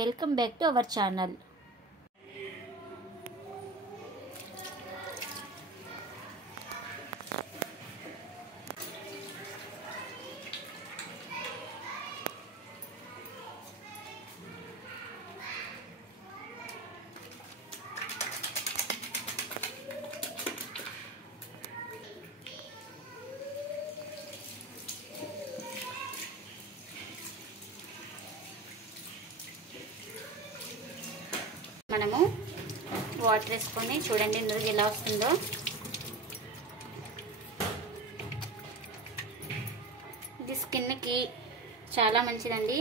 Welcome back to our channel. మనము water వేసుకొని చూడండి నురుగు ఎలా వస్తుందో. ఇది స్కిన్కి చాలా మంచిదండి.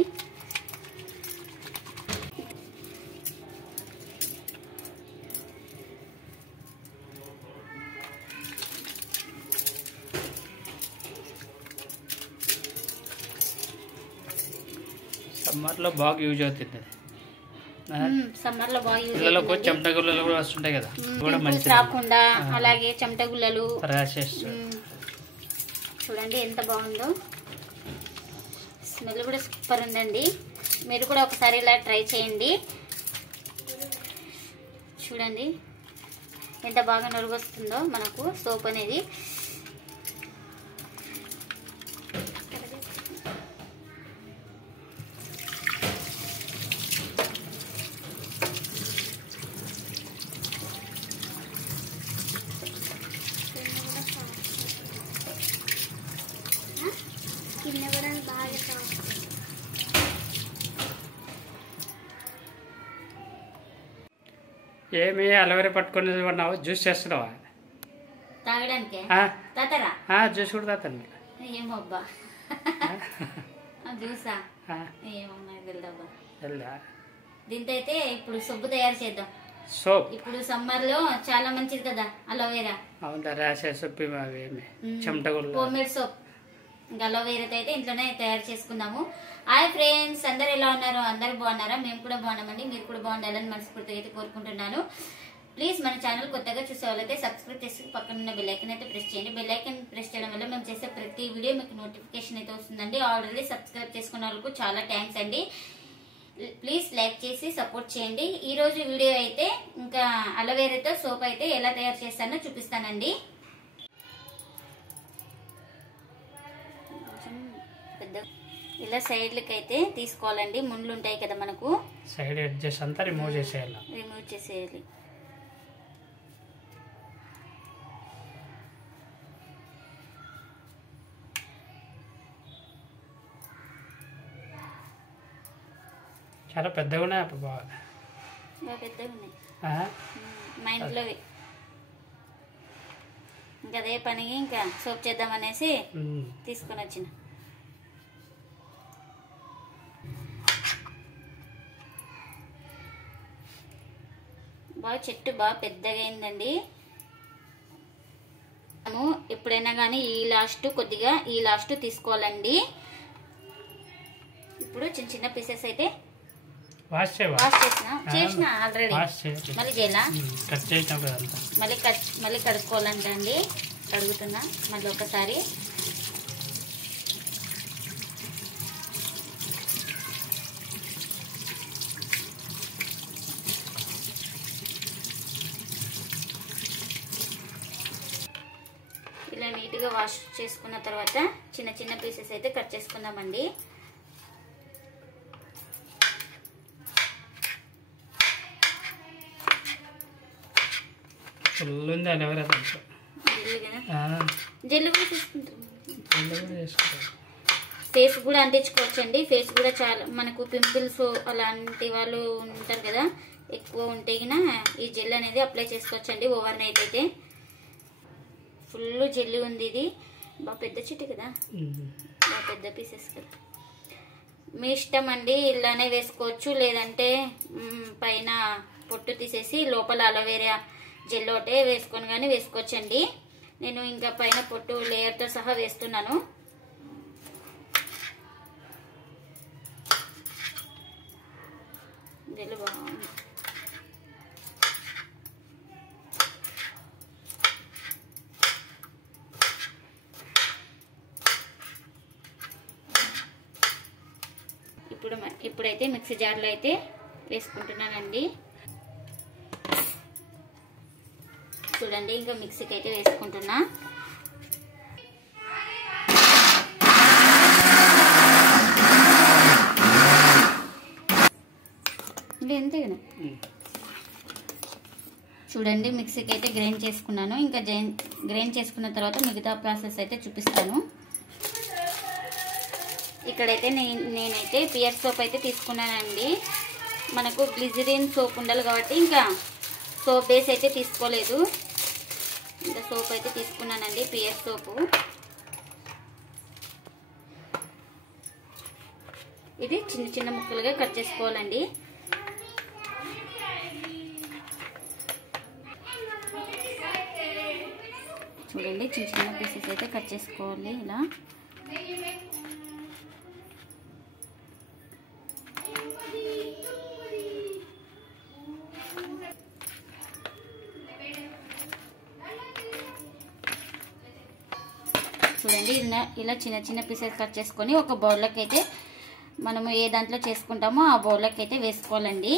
సమ్మర్లో బాగా యూజ్ అవుతుంది. సమ్మర్ లో బాగా యూజ్ పిల్లలకు చెమట గుల్లలు కూడా వస్తుంటాయి కదా, కూడా మంచిది రాకుండా. అలాగే చెమట గుల్లలు, ర్యాషెస్ చూడండి ఎంత బాగుందో. స్మెల్ కూడా సూపర్ ఉందండి. మీరు కూడా ఒకసారి ఇలా ట్రై చేయండి. చూడండి ఎంత బాగా నలుగు వస్తుందో మనకు సోప్ అనేది. ఏమి అలవేరా పట్టుకొని ఉన్నావు? జ్యూస్ చేస్తున్నావా? తాగడానికి జ్యూస్ కూడా తాతాను. ఏమబ్బా జ్యూసా? ఏమన్నా వెళ్దా. దీంతో అయితే ఇప్పుడు సబ్బు తయారు చేద్దాం. సోప్ ఇప్పుడు సమ్మర్ లో చాలా మంచిది కదా అలోవేరా. అవునా? Rashes home made soap. ఇంకా అలోవేరాతో అయితే ఇంట్లోనే తయారు చేసుకుందాము. హాయ్ ఫ్రెండ్స్, అందరు ఎలా ఉన్నారు? అందరు బాగున్నారా? మేము కూడా బాగున్నామండి. మీరు కూడా బాగుండాలని మనస్ఫూర్తిగా అయితే కోరుకుంటున్నాను. ప్లీజ్ మన ఛానల్ కొత్తగా చూసే వాళ్ళైతే సబ్స్క్రైబ్ చేసి పక్కన ఉన్న బెల్ ఐకన్ అయితే ప్రెస్ చేయండి. బెల్ ఐకన్ ప్రెస్ చేయడం వల్ల మేము చేసే ప్రతి వీడియో మీకు నోటిఫికేషన్ అయితే వస్తుందండి. ఆల్రెడీ సబ్స్క్రైబ్ చేసుకున్న వాళ్ళకు చాలా థ్యాంక్స్ అండి. ప్లీజ్ లైక్ చేసి సపోర్ట్ చేయండి. ఈ రోజు వీడియో అయితే ఇంకా అలోవేరాతో సోప్ అయితే ఎలా తయారు చేస్తానో చూపిస్తానండి. ఇలా సైడ్లకి అయితే తీసుకోవాలండి. ముళ్ళు ఉంటాయి కదా మనకు, సైడ్ ఎడ్జెస్ అంతా రిమూవ్ చేసేయాలి. చాలా పెద్దగా ఉన్నాయి. అప్పుడు బాగా పెద్దగా ఉన్నాయి మా ఇంట్లో. ఇంకా అదే పని ఇంకా సోప్ చేద్దామనేసి తీసుకొని వచ్చిన. బాగా చెట్టు బాగా పెద్దగా అయిందండి. మనము ఎప్పుడైనా కానీ కొద్దిగా ఈ లాస్ట్ తీసుకోవాలండి. ఇప్పుడు చిన్న చిన్న పీసెస్ అయితే వాష్ చేసిన ఆల్రెడీ. మళ్ళీ చేయాలా? మళ్ళీ కడుక్కోవాలంట అండి. కడుగుతున్నా మళ్ళీ ఒకసారి. ఇలా నీట్గా వాష్ చేసుకున్న తర్వాత చిన్న చిన్న పీసెస్ అయితే కట్ చేసుకుందామండి. జెల్ కూడా తీసుకుంటాం. ఫేస్ కూడా అంటించుకోవచ్చండి. ఫేస్ కూడా చాలా మనకు పింపుల్స్ అలాంటి వాళ్ళు ఉంటారు కదా, ఎక్కువ ఉంటే ఈ జెల్ అనేది అప్లై చేసుకోవచ్చండి ఓవర్ నైట్ అయితే. ఫుల్ జెల్లి ఉంది. ఇది బాగా పెద్ద చెట్టు కదా, బాగా పెద్ద పీసెస్ కదా. మీ ఇష్టం అండి, ఇలానే వేసుకోవచ్చు. లేదంటే పైన పొట్టు తీసేసి లోపల అలోవేరా జెల్ ఒకటే వేసుకొని కానీ వేసుకోవచ్చండి. నేను ఇంకా పైన పొట్టు లేయర్తో సహా వేస్తున్నాను. జెల్ బాగుంది. ఇప్పుడైతే మిక్సీ జార్లో అయితే వేసుకుంటున్నానండి. చూడండి ఇంకా మిక్సీకి అయితే వేసుకుంటున్నా. ఎంతే కదా చూడండి మిక్సీకి అయితే గ్రైండ్ చేసుకున్నాను. ఇంకా గ్రైండ్ చేసుకున్న తర్వాత మిగతా ప్రాసెస్ అయితే చూపిస్తాను. ఇక్కడైతే నేనైతే పియర్ సోప్ అయితే తీసుకున్నానండి. మనకు గ్లిజరిన్ సోప్ ఉండాలి కాబట్టి ఇంకా సోప్ బేస్ అయితే తీసుకోలేదు. ఇంకా సోప్ అయితే తీసుకున్నానండి, పియర్ సోపు. ఇది చిన్న చిన్న ముక్కలుగా కట్ చేసుకోవాలండి. చూడండి చిన్న చిన్న పీసెస్ అయితే కట్ చేసుకోవాలి ఇలా. చూడండి ఇలా చిన్న చిన్న పీసెస్ కట్ చేసుకొని ఒక బౌల్లోకి అయితే మనము ఏ దాంట్లో చేసుకుంటామో ఆ బౌల్లోకి అయితే వేసుకోవాలండి.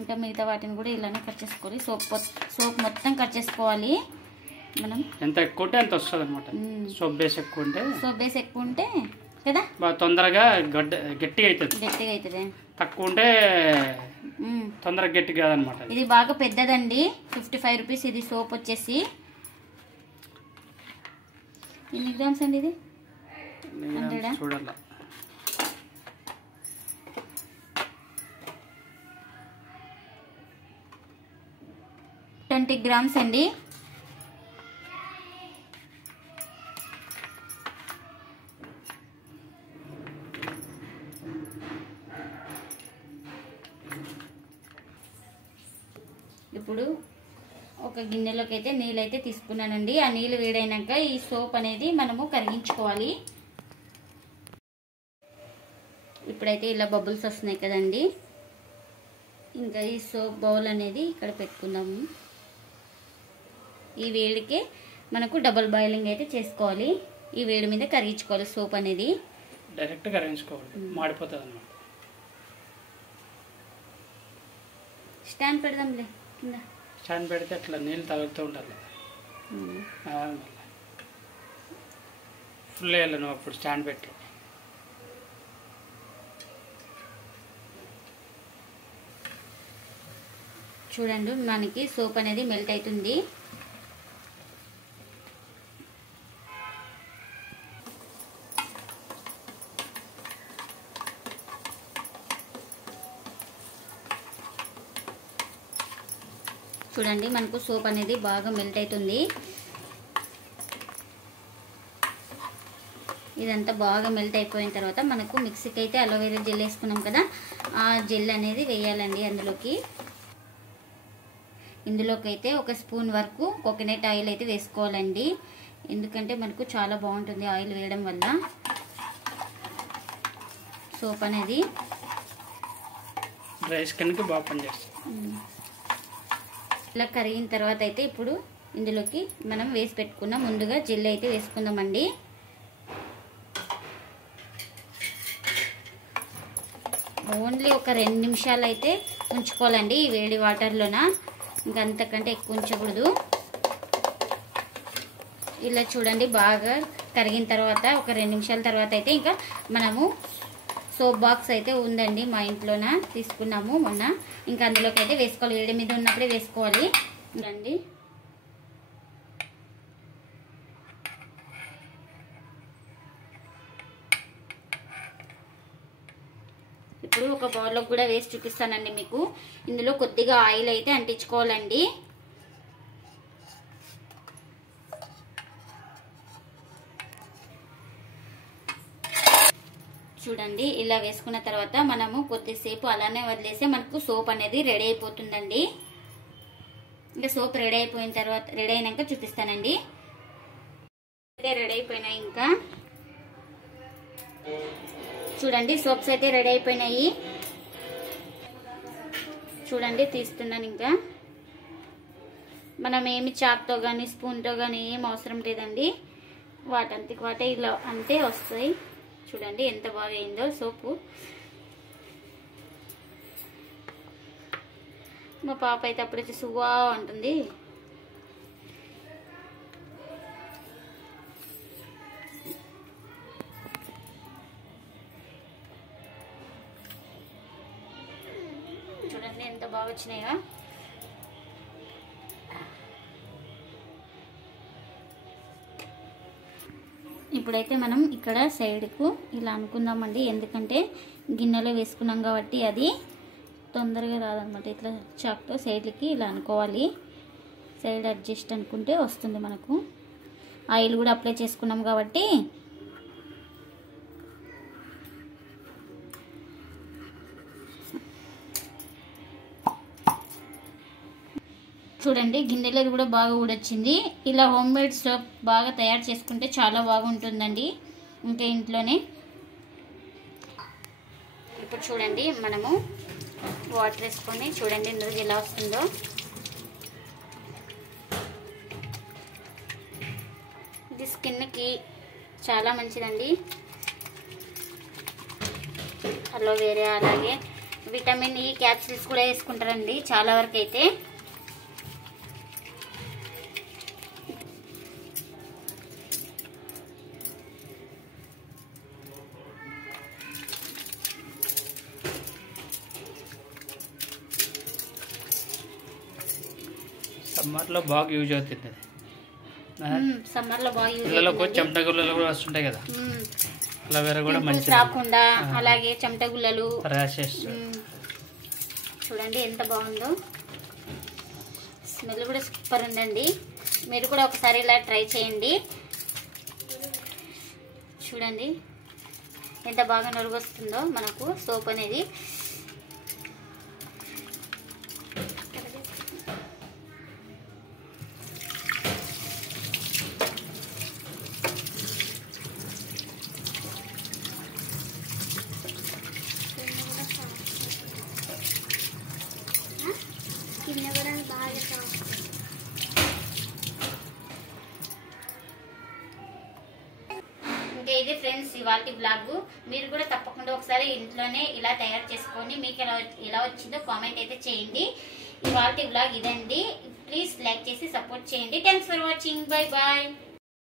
ఇంకా మిగతా వాటిని కూడా ఇలానే కట్ చేసుకోవాలి. సోప్ మొత్తం కట్ చేసుకోవాలి. మనం ఎంత ఎక్కువ ఉంటే అంత వస్తుంది అనమాట. సోప్ బేస్ ఎక్కువ ఉంటే కదా బాగా తొందరగా గట్టిగా అవుతుంది. తక్కువ ఉంటే తొందరగా గట్టి కాదనమాట. ఇది బాగా పెద్దదండి, 55 రూపీస్ ఇది సోప్ వచ్చేసి. ఎన్ని గ్రామ్స్ అండి ఇది? 100 చూడాలి. 20 గ్రామ్స్ అండి. ఇప్పుడు ఒక గిన్నెలోకి అయితే నీళ్ళు అయితే తీసుకున్నానండి. ఆ నీళ్ళు వేడైనాక ఈ సోప్ అనేది మనము కరిగించుకోవాలి. ఇప్పుడైతే ఇలా బబుల్స్ వస్తున్నాయి కదండి. ఇంకా ఈ సోప్ బౌల్ అనేది ఇక్కడ పెట్టుకుందాము. ఈ వేడికే మనకు డబుల్ బాయిలింగ్ అయితే చేసుకోవాలి. ఈ వేడి మీద కరిగించుకోవాలి సోప్ అనేది. డైరెక్ట్ కరిగించుకోవాలి, మాడిపోతుంది అన్నమాట. స్టాండ్ పెడదాంలే కింద. స్టాండ్ పెడితే అట్లా నీళ్ళు తగులుతూ ఉండాలి. ఫుల్ వేయాలి నువ్వు అప్పుడు స్టాండ్ పెట్టి. చూడండి మనకి సోప్ అనేది మెల్ట్ అవుతుంది. చూడండి మనకు సోప్ అనేది బాగా మెల్ట్ అవుతుంది. ఇదంతా బాగా మెల్ట్ అయిపోయిన తర్వాత మనకు మిక్సీకి అయితే అలోవెరా జెల్ వేసుకున్నాం కదా, ఆ జెల్ అనేది వేయాలండి అందులోకి. ఇందులోకి అయితే 1 స్పూన్ వరకు కోకోనట్ ఆయిల్ అయితే వేసుకోవాలండి. ఎందుకంటే మనకు చాలా బాగుంటుంది ఆయిల్ వేయడం వల్ల సోప్ అనేది. డ్రై స్కిన్కి బాగా పనిచేస్తుంది. ఇలా కరిగిన తర్వాత అయితే ఇప్పుడు ఇందులోకి మనం వేసి పెట్టుకున్న ముందుగా జెల్ అయితే వేసుకుందామండి. ఓన్లీ ఒక 2 నిమిషాలు అయితే ఉంచుకోవాలండి ఈ వేడి వాటర్లోన. ఇంకా అంతకంటే ఎక్కువ ఉంచకూడదు. ఇలా చూడండి బాగా కరిగిన తర్వాత ఒక 2 నిమిషాల తర్వాత అయితే ఇంకా మనము సోప్ బాక్స్ అయితే ఉందండి మా ఇంట్లోన, తీసుకున్నాము మొన్న. ఇంకా అందులోకి అయితే వేసుకోవాలి, వేడి మీద ఉన్నప్పుడే వేసుకోవాలి అండి. ఇప్పుడు ఒక బౌల్లోకి కూడా వేసి చూపిస్తానండి మీకు. ఇందులో కొద్దిగా ఆయిల్ అయితే అంటించుకోవాలండి. చూడండి ఇలా వేసుకున్న తర్వాత మనము కొద్దిసేపు అలానే వదిలేస్తే మనకు సోప్ అనేది రెడీ అయిపోతుందండి. ఇంకా సోప్ రెడీ అయిపోయిన తర్వాత, రెడీ అయినాక చూపిస్తానండి. రెడీ అయిపోయినాయి. ఇంకా చూడండి సోప్స్ అయితే రెడీ అయిపోయినాయి. చూడండి తీస్తున్నాను. ఇంకా మనం ఏమి చాక్తో కానీ స్పూన్తో కానీ ఏం అవసరం లేదండి, వాటంతకి వాటే ఇలా అంటే వస్తాయి. చూడండి ఎంత బాగా అయిందో సోపు. మా పాప అయితే అప్పుడైతే సువా అంటుంది. చూడండి ఎంత బాగా వచ్చినాయో. ఇప్పుడైతే మనం ఇక్కడ సైడ్కు ఇలా అనుకుందామండి, ఎందుకంటే గిన్నెలో వేసుకున్నాం కాబట్టి అది తొందరగా రాదనమాట. ఇట్లా చాక్తో సైడ్లకి ఇలా అనుకోవాలి. సైడ్ అడ్జస్ట్ అనుకుంటే వస్తుంది మనకు. ఆయిల్ కూడా అప్లై చేసుకున్నాం కాబట్టి చూడండి గిన్నెలో కూడా బాగా ఊడొచ్చింది. ఇలా హోమ్ మేడ్ సోప్ బాగా తయారు చేసుకుంటే చాలా బాగుంటుందండి ఇంకా ఇంట్లోనే. ఇప్పుడు చూడండి మనము వాటర్ వేసుకొని చూడండి నురుగు ఎలా వస్తుందో. ఇది స్కిన్కి చాలా మంచిదండి. అలోవేరా అలాగే విటమిన్ ఈ క్యాప్సూల్స్ కూడా వేసుకుంటారండి చాలా వరకు అయితే. సమ్మర్లో బాగా యూజ్ అవుతుంది. సమ్మర్లో బాగా యూజ్ పిల్లలకు చెమట గుల్లలు కూడా వస్తుంటాయి కదా, అలోవేరా కూడా మంచిది. రాకుండా అలాగే చెమట గుల్లలు, ర్యాషెస్. చూడండి ఎంత బాగుందో. స్మెల్ కూడా సూపర్ ఉందండి. మీరు కూడా ఒకసారి ఇలా ట్రై చేయండి. చూడండి ఎంత బాగా నలుగు వస్తుందో మనకు సోప్ అనేది. ఇంకా ఇది ఫ్రెండ్స్ ఇవాల్టి బ్లాగ్. మీరు కూడా తప్పకుండా ఒకసారి ఇంట్లోనే ఇలా తయారు చేసుకొని మీకు ఎలా వచ్చిందో కామెంట్ అయితే చేయండి. ఇవాల్టి బ్లాగ్ ఇదండి. ప్లీజ్ లైక్ చేసి సపోర్ట్ చేయండి. Thanks for watching. Bye bye.